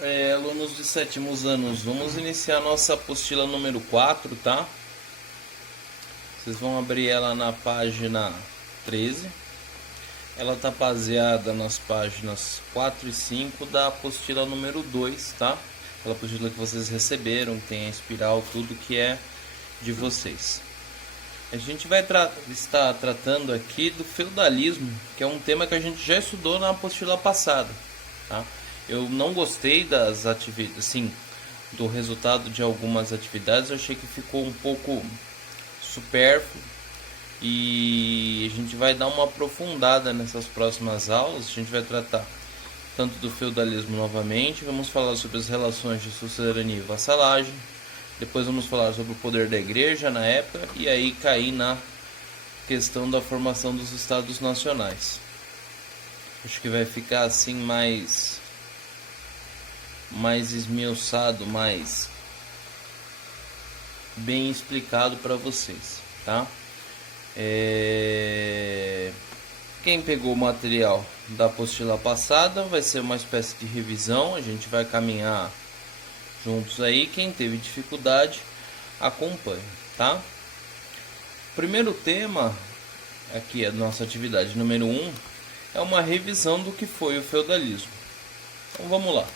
Alunos de sétimos anos, vamos iniciar nossa apostila número 4, tá? Vocês vão abrir ela na página 13. Ela está baseada nas páginas 4 e 5 da apostila número 2, tá? Aquela apostila que vocês receberam, que tem a espiral, tudo que é de vocês. A gente vai estar tratando aqui do feudalismo, que é um tema que a gente já estudou na apostila passada, tá? Eu não gostei das atividades, assim, do resultado de algumas atividades. Eu achei que ficou um pouco supérfluo e a gente vai dar uma aprofundada nessas próximas aulas. A gente vai tratar tanto do feudalismo novamente, vamos falar sobre as relações de sucedania e vassalagem, depois vamos falar sobre o poder da igreja na época e aí cair na questão da formação dos estados nacionais. Acho que vai ficar assim mais esmiuçado, mais bem explicado para vocês, tá? Quem pegou o material da apostila passada vai ser uma espécie de revisão, a gente vai caminhar juntos aí. Quem teve dificuldade, acompanha, tá? O primeiro tema aqui, a nossa atividade número 1, é uma revisão do que foi o feudalismo. Então vamos lá.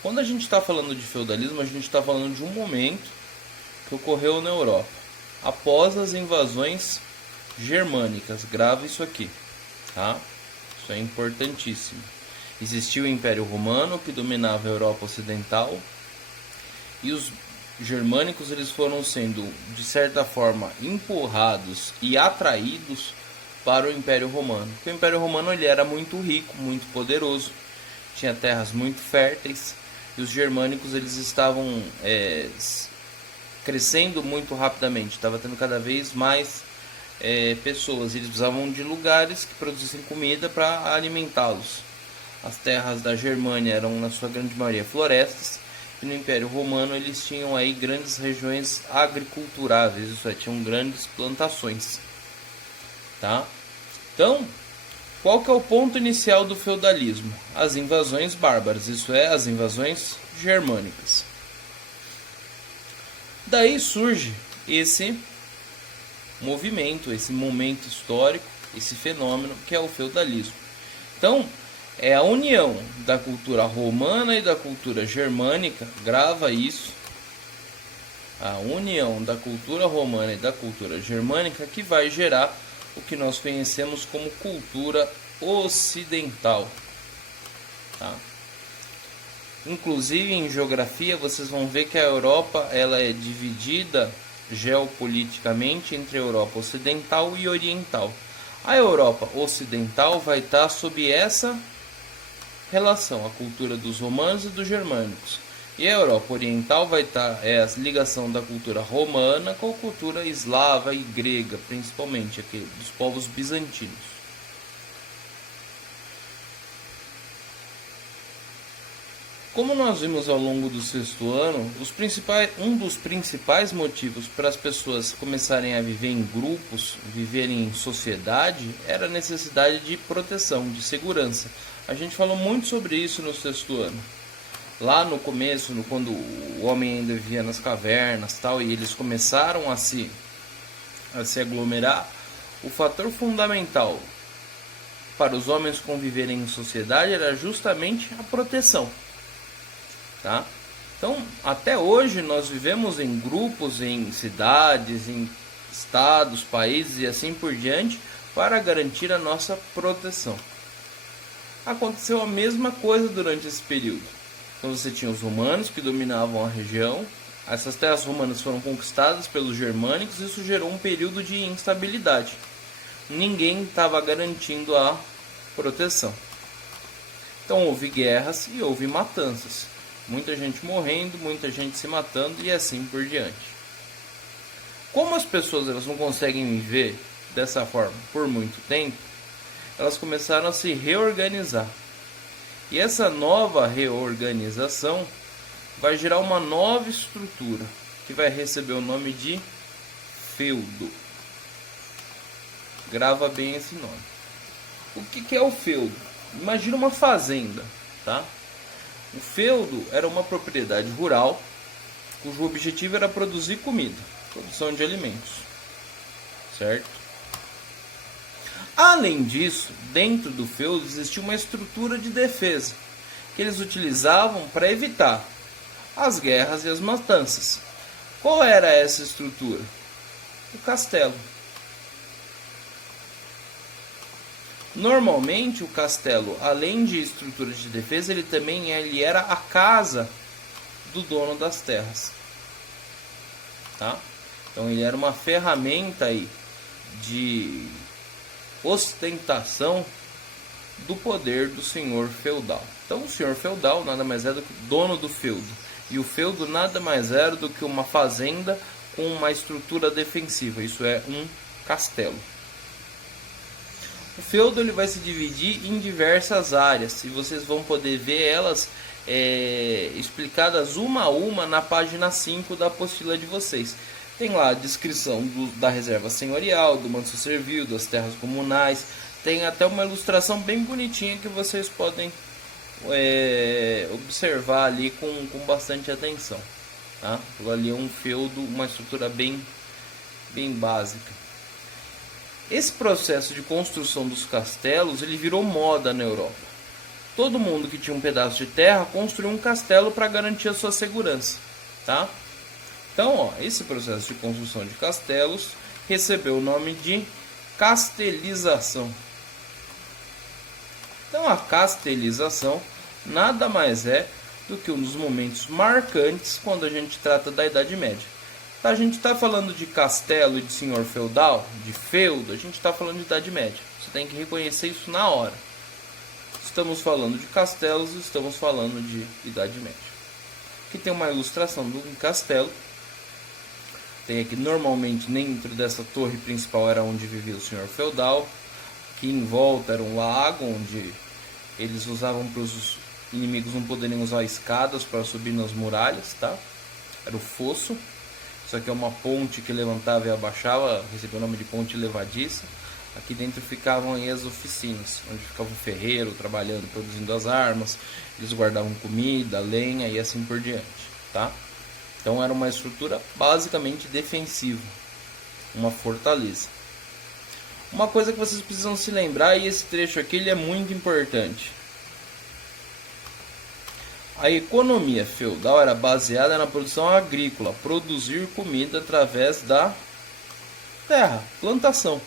Quando a gente está falando de feudalismo, a gente está falando de um momento que ocorreu na Europa, após as invasões germânicas. Grava isso aqui, tá? Isso é importantíssimo. Existiu o Império Romano, que dominava a Europa Ocidental, e os germânicos eles foram sendo, de certa forma, empurrados e atraídos para o Império Romano. Porque o Império Romano ele era muito rico, muito poderoso, tinha terras muito férteis, e os germânicos eles estavam crescendo muito rapidamente, estava tendo cada vez mais pessoas, eles precisavam de lugares que produzissem comida para alimentá-los. As terras da Germânia eram na sua grande maioria florestas, e no Império Romano eles tinham aí grandes regiões agriculturáveis, isso é, tinham grandes plantações, tá? Então, qual que é o ponto inicial do feudalismo? As invasões bárbaras, isso é, as invasões germânicas. Daí surge esse movimento, esse momento histórico, esse fenômeno que é o feudalismo. Então, é a união da cultura romana e da cultura germânica, grava isso, a união da cultura romana e da cultura germânica que vai gerar o que nós conhecemos como cultura ocidental, tá? Inclusive em geografia vocês vão ver que a Europa ela é dividida geopoliticamente entre a Europa ocidental e oriental. A Europa ocidental vai estar sob essa relação, a cultura dos romanos e dos germânicos. E a Europa oriental vai estar a ligação da cultura romana com a cultura eslava e grega, principalmente aqui, dos povos bizantinos. Como nós vimos ao longo do sexto ano, um dos principais motivos para as pessoas começarem a viver em grupos, viverem em sociedade, era a necessidade de proteção, de segurança. A gente falou muito sobre isso no sexto ano. Lá no começo, quando o homem ainda vivia nas cavernas tal, e eles começaram a se aglomerar, o fator fundamental para os homens conviverem em sociedade era justamente a proteção, tá? Então, até hoje nós vivemos em grupos, em cidades, em estados, países e assim por diante, para garantir a nossa proteção. Aconteceu a mesma coisa durante esse período. Então você tinha os romanos que dominavam a região, essas terras romanas foram conquistadas pelos germânicos, isso gerou um período de instabilidade. Ninguém estava garantindo a proteção. Então houve guerras e houve matanças. Muita gente morrendo, muita gente se matando e assim por diante. Como as pessoas elas não conseguem viver dessa forma por muito tempo, elas começaram a se reorganizar. E essa nova reorganização vai gerar uma nova estrutura, que vai receber o nome de feudo. Grava bem esse nome. O que é o feudo? Imagina uma fazenda, tá? O feudo era uma propriedade rural cujo objetivo era produzir comida, produção de alimentos, certo? Além disso, dentro do feudo existia uma estrutura de defesa que eles utilizavam para evitar as guerras e as matanças. Qual era essa estrutura? O castelo. Normalmente o castelo, além de estrutura de defesa, ele era a casa do dono das terras, tá? Então ele era uma ferramenta aí de ostentação do poder do senhor feudal. Então o senhor feudal nada mais é do que dono do feudo, e o feudo nada mais era do que uma fazenda com uma estrutura defensiva, isso é um castelo. O feudo ele vai se dividir em diversas áreas e vocês vão poder ver elas explicadas uma a uma na página 5 da apostila de vocês. Tem lá a descrição da reserva senhorial, do manso servil, das terras comunais. Tem até uma ilustração bem bonitinha que vocês podem observar ali com bastante atenção. Tá? Ali é um feudo, uma estrutura bem básica. Esse processo de construção dos castelos ele virou moda na Europa. Todo mundo que tinha um pedaço de terra construiu um castelo para garantir a sua segurança, tá? Então, esse processo de construção de castelos recebeu o nome de castelização. Então, a castelização nada mais é do que um dos momentos marcantes quando a gente trata da Idade Média. A gente está falando de castelo e de senhor feudal, de feudo, a gente está falando de Idade Média. Você tem que reconhecer isso na hora. Estamos falando de castelos, estamos falando de Idade Média. Aqui tem uma ilustração de um castelo. Tem aqui, normalmente, dentro dessa torre principal era onde vivia o senhor feudal. Aqui em volta era um lago, onde eles usavam para os inimigos não poderem usar escadas para subir nas muralhas, tá? Era o fosso. Isso aqui é uma ponte que levantava e abaixava, recebeu o nome de ponte levadiça. Aqui dentro ficavam aí as oficinas, onde ficava o ferreiro trabalhando, produzindo as armas. Eles guardavam comida, lenha e assim por diante, tá? Então era uma estrutura basicamente defensiva, uma fortaleza. Uma coisa que vocês precisam se lembrar, e esse trecho aqui ele é muito importante. A economia feudal era baseada na produção agrícola, produzir comida através da terra, plantação.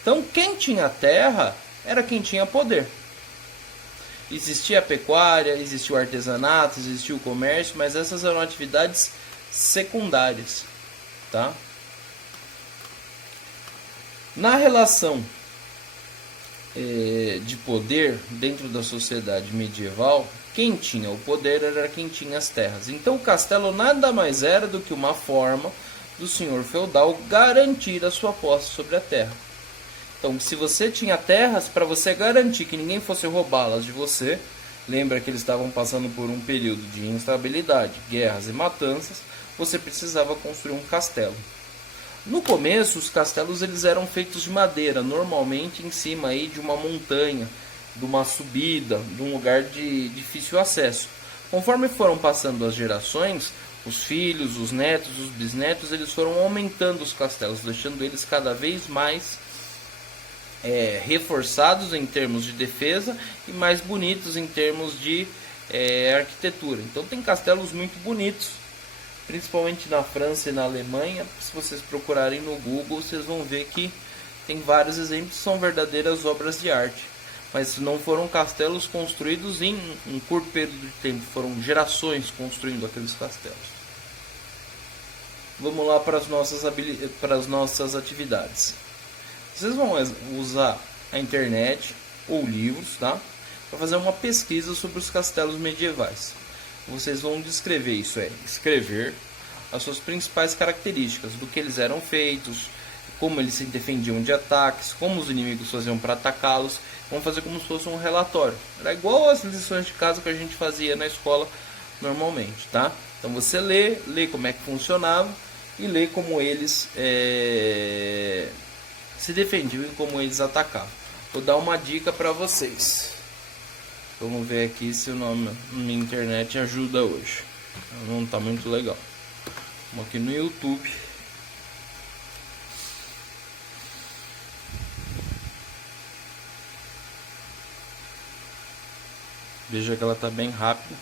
Então quem tinha terra era quem tinha poder. Existia a pecuária, existia o artesanato, existia o comércio, mas essas eram atividades secundárias, tá? Na relação de poder dentro da sociedade medieval, quem tinha o poder era quem tinha as terras. Então o castelo nada mais era do que uma forma do senhor feudal garantir a sua posse sobre a terra. Então, se você tinha terras, para você garantir que ninguém fosse roubá-las de você, lembra que eles estavam passando por um período de instabilidade, guerras e matanças, você precisava construir um castelo. No começo, os castelos eles eram feitos de madeira, normalmente em cima aí de uma montanha, de uma subida, de um lugar de difícil acesso. Conforme foram passando as gerações, os filhos, os netos, os bisnetos, eles foram aumentando os castelos, deixando eles cada vez mais reforçados em termos de defesa e mais bonitos em termos de arquitetura. Então tem castelos muito bonitos, principalmente na França e na Alemanha. Se vocês procurarem no Google, vocês vão ver que tem vários exemplos, são verdadeiras obras de arte. Mas não foram castelos construídos em um curto período de tempo, foram gerações construindo aqueles castelos. Vamos lá para as nossas atividades. Vocês vão usar a internet ou livros, tá? Para fazer uma pesquisa sobre os castelos medievais. Vocês vão descrever isso, escrever as suas principais características, do que eles eram feitos, como eles se defendiam de ataques, como os inimigos faziam para atacá-los. Vamos fazer como se fosse um relatório. Era igual às lições de casa que a gente fazia na escola normalmente, tá? Então você lê como é que funcionava e lê como eles se defendiam e como eles atacavam. Vou dar uma dica para vocês. Vamos ver aqui se o nome minha internet ajuda hoje. Não tá muito legal. Vamos aqui no YouTube. Veja que ela tá bem rápida.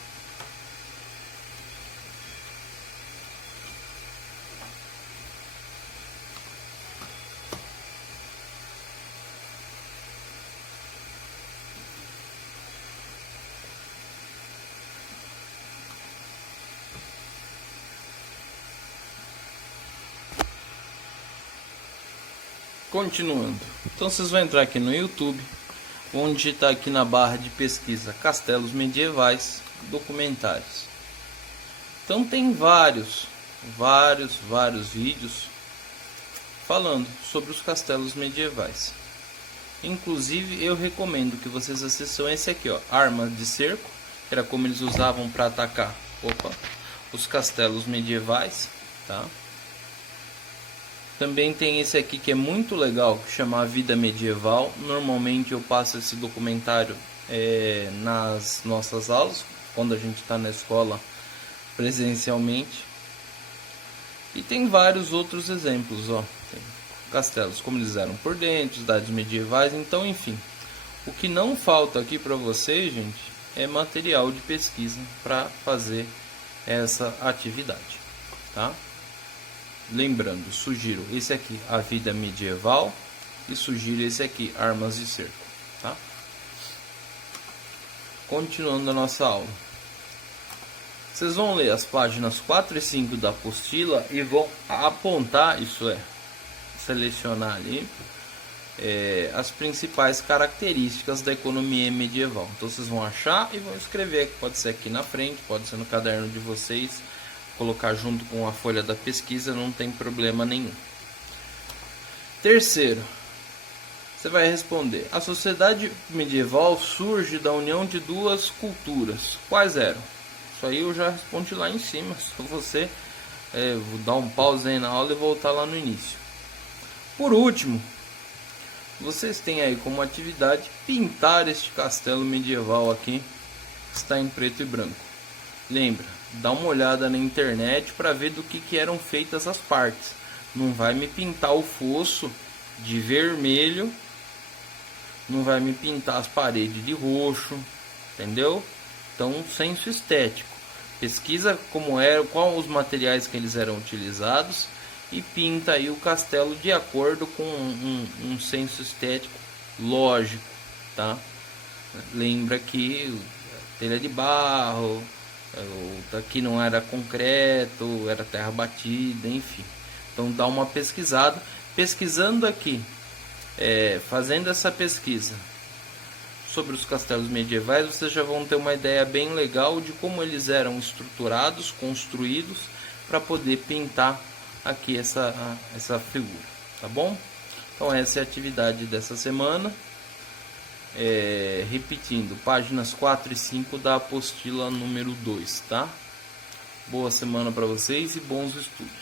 Continuando, então vocês vão entrar aqui no YouTube, vão digitar aqui na barra de pesquisa castelos medievais, documentários. Então tem vários vídeos falando sobre os castelos medievais. Inclusive eu recomendo que vocês assistam esse aqui, ó, Armas de Cerco, que era como eles usavam para atacar os castelos medievais, tá? Também tem esse aqui que é muito legal, que chama A Vida Medieval. Normalmente eu passo esse documentário nas nossas aulas, quando a gente está na escola presencialmente. E tem vários outros exemplos, ó. Tem castelos como eles eram por dentro, cidades medievais, então enfim. O que não falta aqui para vocês, gente, é material de pesquisa para fazer essa atividade, tá? Lembrando, sugiro esse aqui, A Vida Medieval, e sugiro esse aqui, Armas de Cerco, tá? Continuando a nossa aula. Vocês vão ler as páginas 4 e 5 da apostila e vão apontar, isso é, selecionar ali, as principais características da economia medieval. Então vocês vão achar e vão escrever, pode ser aqui na frente, pode ser no caderno de vocês, colocar junto com a folha da pesquisa, não tem problema nenhum. Terceiro, você vai responder: a sociedade medieval surge da união de duas culturas. Quais eram? Isso aí eu já respondi lá em cima, só você vou dar um pause aí na aula e voltar lá no início. Por último, vocês têm aí como atividade pintar este castelo medieval aqui, que está em preto e branco. Lembra, dá uma olhada na internet para ver do que eram feitas as partes. Não vai me pintar o fosso de vermelho, não vai me pintar as paredes de roxo, entendeu? Então, senso estético. Pesquisa como era, qual os materiais que eles eram utilizados e pinta aí o castelo de acordo com um senso estético lógico, tá? Lembra que telha de barro, aqui não era concreto, era terra batida, enfim. Então dá uma pesquisada. Pesquisando aqui, fazendo essa pesquisa sobre os castelos medievais, vocês já vão ter uma ideia bem legal de como eles eram estruturados, construídos, para poder pintar aqui essa figura, tá bom? Então essa é a atividade dessa semana. Repetindo, páginas 4 e 5 da apostila número 2, tá? Boa semana para vocês e bons estudos.